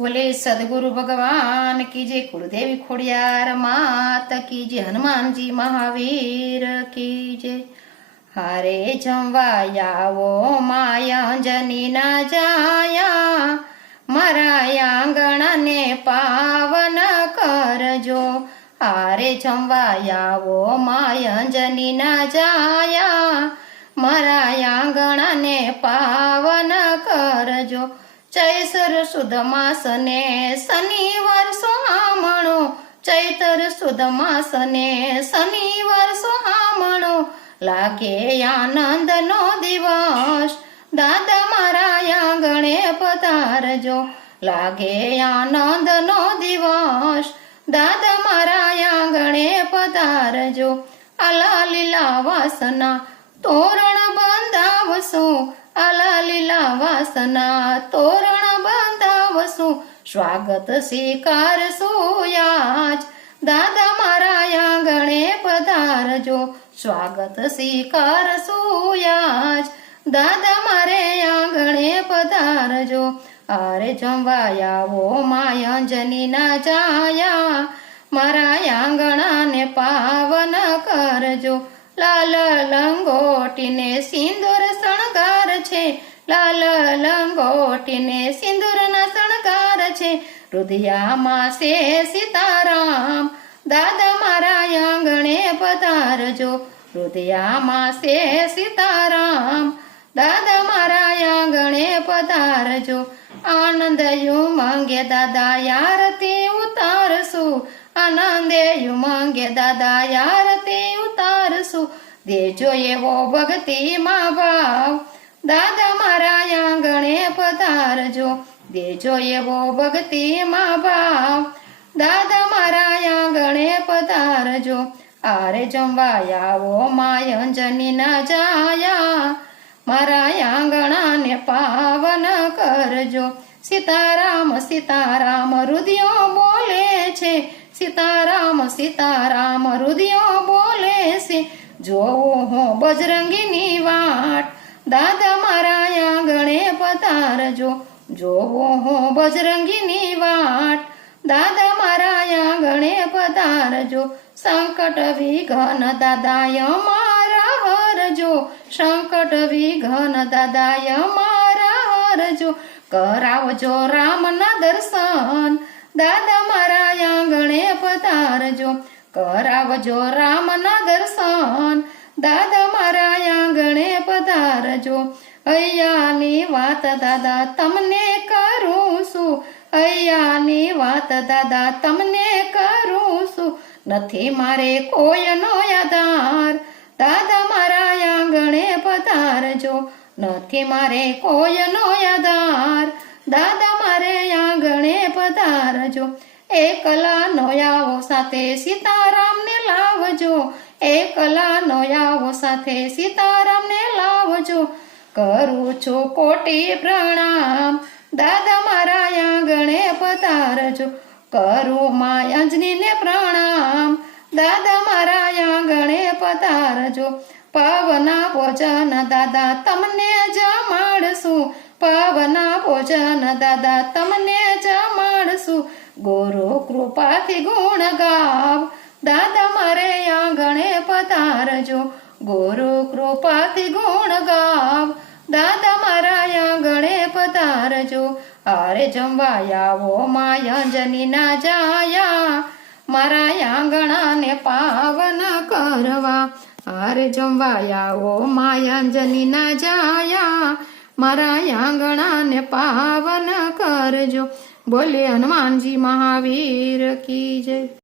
बोले सदगुरु भगवान की जय, कुलदेवी खोड़ियार मात की जय, हनुमान जी महावीर की जय। हारे जमवायावो माया अंजनी ना जाया, मारा आंगणा ने पावन करजो। हारे जमवायावो माया अंजनी ना जाया, मारा आंगणा ने पावन करजो। चैतर सुद मास ने शनिवार सोहामणो, चैतर सुद मास ने शनिवार सोहामणो, लागे आनंद नो दिवस, दादा मारा आंगणे पधारजो। लागे आनंद नो दिवस, दादा मारा आंगणे पधारजो। आला लीला वासना तोरण बंधावसो, आला लीला वासना तोरण बंधावसो। स्वागत स्वीकारसो आज, दादा मारा आंगणे पधारजो। स्वागत स्वीकारसो आज, दादा मारे आंगणे पधारजो। हारे जमवायावो माया अंजनी ना जाया, मारा आंगणा ने पावन करजो। लाल लंगोटी ने सिंदूर शणगार छे, लाल लंगोटी ने सिंदूर ना शणगार छे। हृदया मासे सीताराम, दादा मारा आंगणे पधारजो। हृदया मासे सीताराम, दादा मारा आंगणे पधारजो। आनंद उमंगे दादा आरती उतारसु, आनंद उमंगे दादा आरती उतारसु। देजो एवो भक्ति मां भाव, दादा मारा आंगणे पधारजो। देजो एवो भक्ति मां भाव, दादा मारा आंगणे पधारजो। हारे जमवायावो माय अंजनी ना जाया, मारा आंगणा ने पावन करजो। सीताराम सीताराम हृदयों बोले छे, सीताराम सीताराम हृदयों बोले छे। जोवो हो बजरंगीनी वाट, दादा मारा आंगणे पधारजो। जोवो हो बजरंगीनी वाट, दादा मारा आंगणे पधारजो। संकट विघ्न दादा मारा हरजो, संकट विघ्न दादा मारा हरजो। करावजो राम ना दर्शन, दादा मारा आंगणे पधारजो। करावजो राम ना दर्शन, दादा मारा आंगणे पधारजो। अय्यानी वात दादा तमने करूं छुं, अय्यानी वात दादा तमने करूं छुं। नथी मारे कोयनो आधार, दादा मारा आंगणे पधारजो। नथी मारे कोयनो आधार, दादा मारे आंगणे पधारजो। एकला नोयावो साथे सीताराम ने लावजो, एकला नोयावो साथे सीताराम ने लावजो। करूं छुं कोटी प्रणाम, दादा मारा आंगणे पधारजो। करूं मां अंजनी ने प्रणाम, दादा मारा आंगणे पधारजो। पावना भोजन दादा तमने जमाड़सु, पावना भोजन दादा तमने जमाड़सु। गुरु कृपा थी गुण गाव, दादा मारे आंगणे पधारजो। गुरु कृपा थी गुण गाव, दादा मारा आंगणे पधारजो। हारे जमवायावो माया अंजनी ना जाया, मारा आंगणा ने पावन करवा। हारे जमवायावो माया अंजनी ना जाया, मारा आंगणा ने पावन करजो। बोले हनुमान जी महावीर की जय।